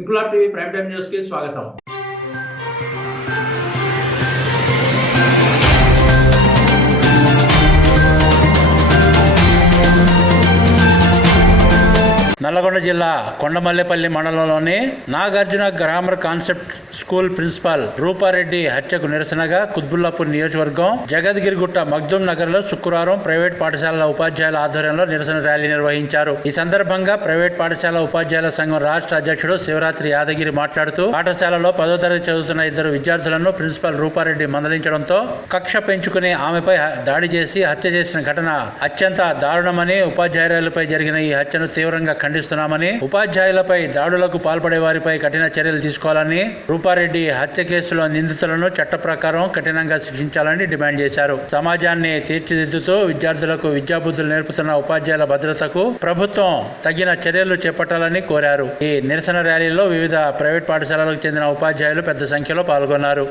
Inquilab TV prime time news కి స్వాగతం. నల్లగొండ జిల్లా కొండమల్లేపల్లి మండలంలోని Nagarjuna grammar concept school principal Rupa Reddy హత్యకు నిరసనగా కుత్బుల్లాపూర్ నియోజకవర్గం జగద్గిరిగుట్ట మగ్దూమ్ నగర్ లో శుక్రవారం ప్రైవేట్ పాఠశాలల ఉపాధ్యాయుల ఆధ్వర్యంలో నిరసన ర్యాలీ నిర్వహించారు. ఈ సందర్భంగా ప్రైవేట్ పాఠశాల ఉపాధ్యాయుల సంఘం రాష్ట్ర అధ్యక్షుడు శివరాత్రి యాదగిరి మాట్లాడుతూ పాఠశాలలో 10వ తరగతి చదువుతున్న 2 విద్యార్థులను ప్రిన్సిపాల్ రూపారెడ్డి మందలించడంతో కక్ష పెంచుకుని ఆమెపై దాడి చేసి హత్య చేసిన ఘటన అత్యంత దారుణమని, ఉపాధ్యాయురాలపై జరిగిన ఈ హత్యను తీవ్రంగా ఖండిస్తున్నామని, ఉపాధ్యాయులపై దాడులకు పాల్పడే వారిపై కఠిన చర్యలు తీసుకోవాలని, రూపారెడ్డి హత్య కేసులో నిందితులను చట్ట ప్రకారం కఠినంగా శిక్షించాలని డిమాండ్ చేశారు. సమాజాన్ని తీర్చిదిద్దుతూ విద్యార్థులకు విద్యాబుద్ధులు నేర్పుతున్న ఉపాధ్యాయుల భద్రతకు ప్రభుత్వం తగిన చర్యలు చేపట్టాలని కోరారు. ఈ నిరసన ర్యాలీలో వివిధ ప్రైవేట్ పాఠశాలలకు చెందిన ఉపాధ్యాయులు పెద్ద సంఖ్యలో పాల్గొన్నారు.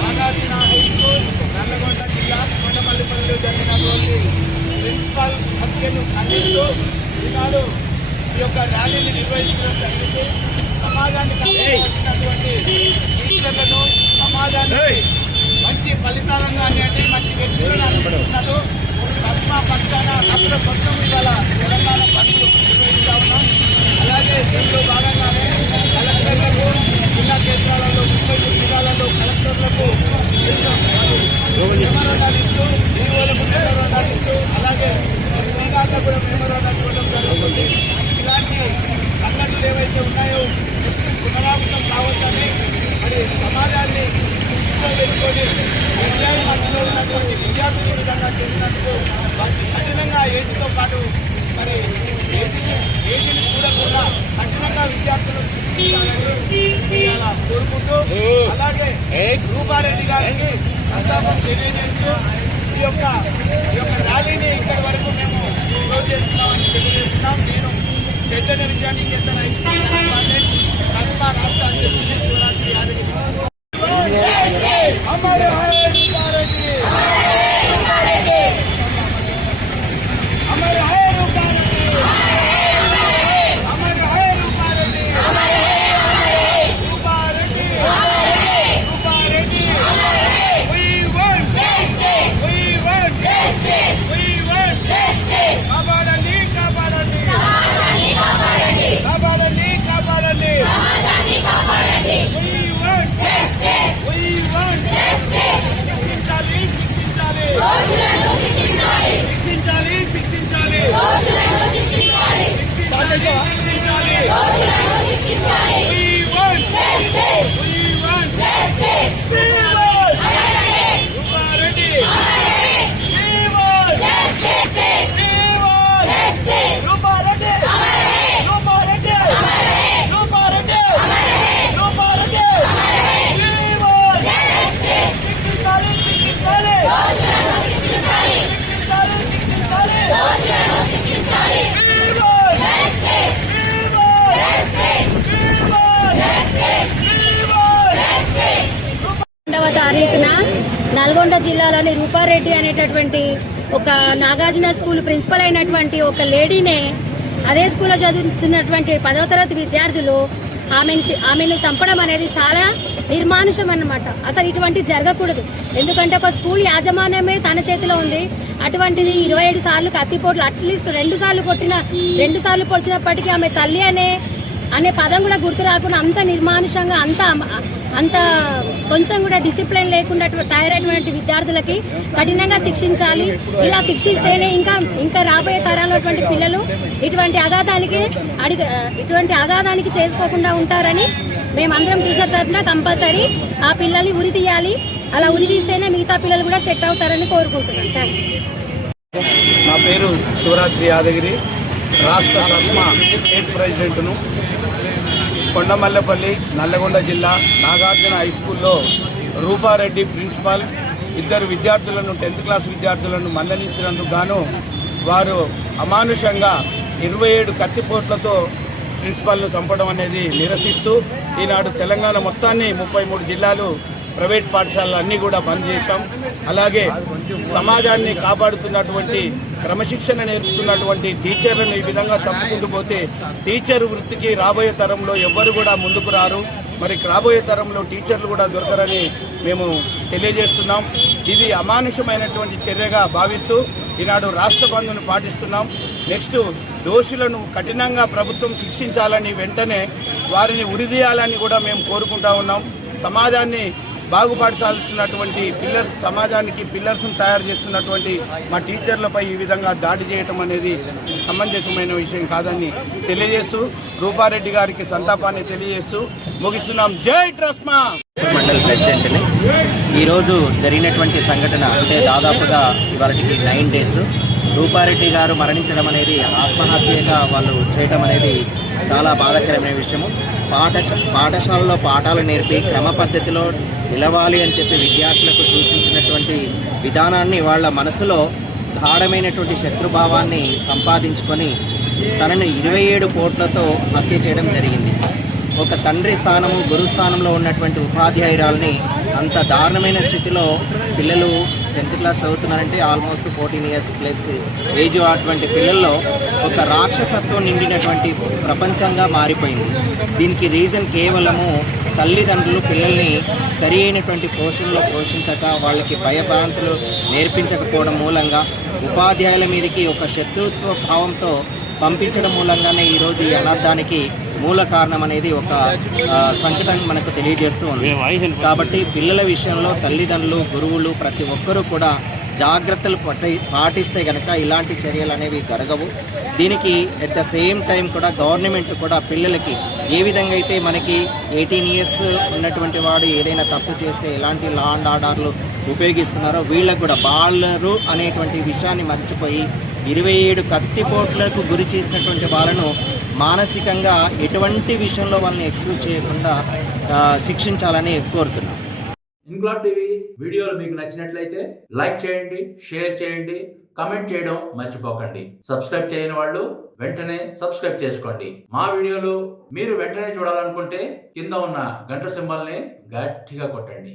నాగార్జున హై స్కూల్ నల్లగొండ జిల్లా కొండమల్లిపల్లిలో జరిగినటువంటి ప్రిన్సిపల్ హత్యను ఖండిస్తూ ఈనాడు ఈ యొక్క ర్యాలీని నిర్వహించడం జరిగింది. సమాజానికి అందించినటువంటి టీచర్లను సమాజానికి మంచి ఫలితాలను అండి మంచి వ్యక్తులను అందిస్తున్నారు. కస్మా పక్షాన అక్కడ మొత్తం ఇవాళ తెలంగాణ పనులు నిర్వహిస్తూ ఉన్నాం. అలాగే దీంట్లో భాగంగానే కలెక్టర్లకు జిల్లా కేంద్రాలలో 30 జిల్లాలలో కలెక్టర్లకు మెమోరాండాలు ఇస్తూ డీఓలకు మెమోరాండాలు ఇస్తూ అలాగే శ్రీకాంత్ కూడా మెమోరాండాలు ఇవ్వడం జరుగుతుంది. ఇలాంటి సంఘటనలు ఏవైతే ఉన్నాయో పునరావృతం కావచ్చని మరి సమాజాన్ని దృష్టిలో పెట్టుకొని విద్యార్థి మధ్యలో ఉన్నటువంటి విద్యార్థులు విధంగా చేసినందుకు వారికి కఠినంగా ఏజీతో పాటు మరి ఏజీని చూడకుండా కఠినంగా విద్యార్థులు ఇలా కోరుకుంటూ అలాగే రూపారెడ్డి గారికి సంతాపం తెలియజేస్తూ ఈ యొక్క ర్యాలీని ఇక్కడి వరకు మేము క్లోజ్ చేస్తున్నామని తెలియజేస్తున్నాం. నేను పెద్దన విద్యానికేతన హై స్కూల్ ప్రిన్సిపాల్ కస్మా రాష్ట్ర అధ్యక్షుడు శివరాత్రి యాదగిరి. తారీఖున నల్గొండ జిల్లాలోని రూపారెడ్డి అనేటటువంటి ఒక నాగార్జున స్కూల్ ప్రిన్సిపల్ అయినటువంటి ఒక లేడీనే అదే స్కూల్లో చదువుతున్నటువంటి 10వ తరగతి విద్యార్థులు ఆమెను చంపడం అనేది చాలా నిర్మానుషం అన్నమాట. అసలు ఇటువంటి జరగకూడదు. ఎందుకంటే ఒక స్కూల్ యాజమాన్యమే తన చేతిలో ఉంది. అటువంటిది 27 సార్లు కత్తిపోట్లు అట్లీస్ట్ 2 సార్లు పొడిచినప్పటికీ ఆమె తల్లి అనే పదం కూడా గుర్తు రాకుండా అంత నిర్మానుషంగా అంత కొంచెం కూడా డిసిప్లిన్ లేకుండా తయారైనటువంటి విద్యార్థులకి కఠినంగా శిక్షించాలి. ఇలా శిక్షిస్తేనే ఇంకా రాబోయే తరాలటువంటి పిల్లలు ఇటువంటి అగాధానికి చేసుకోకుండా ఉంటారని మేమందరం టీచర్ తరఫున కంపల్సరీ ఆ పిల్లల్ని ఉరి తీయాలి. అలా ఉరి తీస్తేనే మిగతా పిల్లలు కూడా సెట్ అవుతారని కోరుకుంటున్నాను. Thank you. నా పేరు శివరాత్రి యాదగిరి, రాష్ట్ర కస్మా స్టేట్ ప్రెసిడెంట్ను. కొండమల్లేపల్లి నల్లగొండ జిల్లా నాగార్జున హై స్కూల్లో రూపారెడ్డి ప్రిన్సిపాల్ 2 విద్యార్థులను 10th క్లాస్ విద్యార్థులను మందలించినందుకు గాను వారు అమానుషంగా 27 కత్తిపోట్లతో ప్రిన్సిపాల్ను చంపడం అనేది నిరసిస్తూ ఈనాడు తెలంగాణ మొత్తాన్ని 33 జిల్లాలు ప్రైవేట్ పాఠశాలలు అన్నీ కూడా బంద్ చేశాం. అలాగే సమాజాన్ని కాపాడుతున్నటువంటి క్రమశిక్షణ నేర్పుతున్నటువంటి టీచర్లను ఈ విధంగా చంపుకుంటూ పోతే టీచర్ వృత్తికి రాబోయే తరంలో ఎవ్వరు కూడా ముందుకు రారు. మరి రాబోయే తరంలో టీచర్లు కూడా దొరకరని మేము తెలియజేస్తున్నాం. ఇది అమానుషమైనటువంటి చర్యగా భావిస్తూ ఈనాడు రాష్ట్ర బంద్ను పాటిస్తున్నాం. నెక్స్ట్ దోషులను కఠినంగా ప్రభుత్వం శిక్షించాలని, వెంటనే వారిని ఉరిదీయాలని కూడా మేము కోరుకుంటా ఉన్నాం. సమాజాన్ని బాగుపరచాల్సినటువంటి సమాజానికి పిల్లర్స్ను తయారు చేస్తున్నటువంటి మా టీచర్లపై ఈ విధంగా దాడి చేయటం అనేది సమంజసమైన విషయం కాదని తెలియజేస్తూ రూపారెడ్డి గారికి సంతాపాన్ని తెలియజేస్తూ ముగిస్తున్నాం. జై ట్రస్మా. మండల్ ప్రెసిడెంట్ని. ఈరోజు జరిగినటువంటి సంఘటన అంటే దాదాపుగా ఇవాళకి 9 డేస్ రూపారెడ్డి గారు మరణించడం అనేది ఆత్మహత్యగా వాళ్ళు చేయటం అనేది చాలా బాధాకరమైన విషయము. పాఠశాలలో పాఠాలు నేర్పి క్రమ పద్ధతిలో నిలవాలి అని చెప్పి విద్యార్థులకు సూచించినటువంటి విధానాన్ని వాళ్ళ మనసులో గాఢమైనటువంటి శత్రుభావాన్ని సంపాదించుకొని తనను 27 పోట్లతో హత్య చేయడం జరిగింది. ఒక తండ్రి స్థానము గురు స్థానంలో ఉన్నటువంటి ఉపాధ్యాయురాల్ని అంత దారుణమైన స్థితిలో పిల్లలు 10th క్లాస్ చదువుతున్నారంటే ఆల్మోస్ట్ 14 ఇయర్స్ ప్లస్ ఏజ్ అటువంటి పిల్లల్లో ఒక రాక్షసత్వం నిండినటువంటి ప్రపంచంగా మారిపోయింది. దీనికి రీజన్ కేవలము తల్లిదండ్రులు పిల్లల్ని సరి అయినటువంటి పోషణలో పోషించక వాళ్ళకి భయభ్రాంతులు నేర్పించకపోవడం మూలంగా ఉపాధ్యాయుల మీదకి ఒక శత్రుత్వ భావంతో పంపించడం మూలంగానే ఈరోజు ఈ అనార్థానికి మూల కారణం అనేది ఒక సంఘటన మనకు తెలియజేస్తూ ఉంది. కాబట్టి పిల్లల విషయంలో తల్లిదండ్రులు గురువులు ప్రతి ఒక్కరూ కూడా జాగ్రత్తలు పాటిస్తే కనుక ఇలాంటి చర్యలు అనేవి జరగవు. దీనికి ఎట్ ద సేమ్ టైం కూడా గవర్నమెంట్ కూడా పిల్లలకి ఏ విధంగా అయితే మనకి 18 ఇయర్స్ ఉన్నటువంటి వాడు ఏదైనా తప్పు చేస్తే ఎలాంటి లా అండ్ ఆర్డర్లు ఉపయోగిస్తున్నారో వీళ్ళకు కూడా బాలరు అనేటువంటి విషయాన్ని మర్చిపోయి 27 కత్తిపోట్లకు గురి చేసినటువంటి వాళ్ళను మానసికంగా ఎటువంటి విషయంలో వాళ్ళని ఎక్స్క్యూజ్ చేయకుండా శిక్షించాలని కోరుతున్నాం. ఇన్క్లాబ్ టీవీ వీడియోలు మీకు నచ్చినట్లయితే లైక్ చేయండి, షేర్ చేయండి, కమెంట్ చేయడం మర్చిపోకండి. సబ్స్క్రైబ్ చేయని వాళ్ళు వెంటనే సబ్స్క్రైబ్ చేసుకోండి. మా వీడియోలు మీరు వెంటనే చూడాలనుకుంటే కింద ఉన్న గంట సింబల్ని గట్టిగా కొట్టండి.